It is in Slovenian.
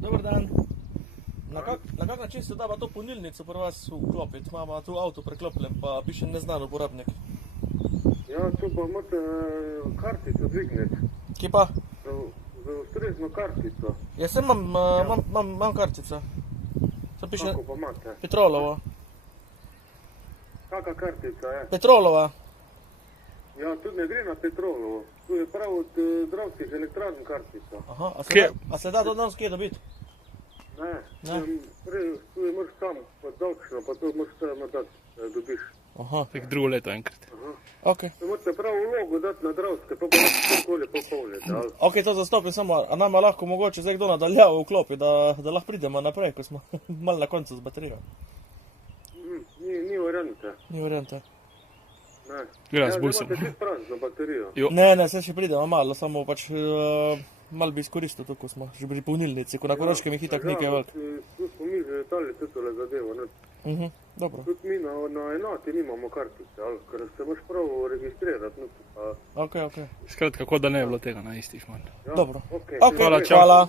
Dobar dan. Na kak način se da pa to polnilnico pri vas vklopiti? Imamo tu avto preklopljen, pa piše neznan uporabnik. Ja, tu pa morate kartico dvigniti. Kje pa? Za ustrezno kartico. Ja, sem imam kartico. Sem piše Kako pa imate? Petrolova. Kaka kartica je? Petrolova. Ja, tu ne gre na Petrolovo. Tu je prav od Dravskih elektrarn kartica. Aha, Kje? a se da to danes kje dobiti? Ne, Ne. tu je moraš sam, pa davčno, pa to moraš samo dati, da dobiš. Aha, Tak drugo leto enkrat. ok. Tu morate prav vlogo dati na Dravske, pa bo lahko koli popolnite, ali? Ok, to zastopim samo, a nama lahko mogoče zdaj kdo nadaljavo vklopi, da lahko pridemo naprej, ko smo malo na koncu z baterijo. Ni variante. Ni variante. Ne. Ja, Ja, z busom. imate čisto prazno baterijo. Jo. Ne, se še pridemo malo, samo pač malo bi izkoristil to, ko smo že pri polnilnici, ko na Koroškem jih itak nekaj veliko. Tu smo mi že dali tole zadevo, ne. Dobro, Tudi mi na enoti nimamo kartice, ali, ker se moraš prav registrirati, no, pa, ok. Skratka, kot da ne bi bilo tega na isti šman. ja, Dobro. okej, Ok, Hvala, čau. hvala.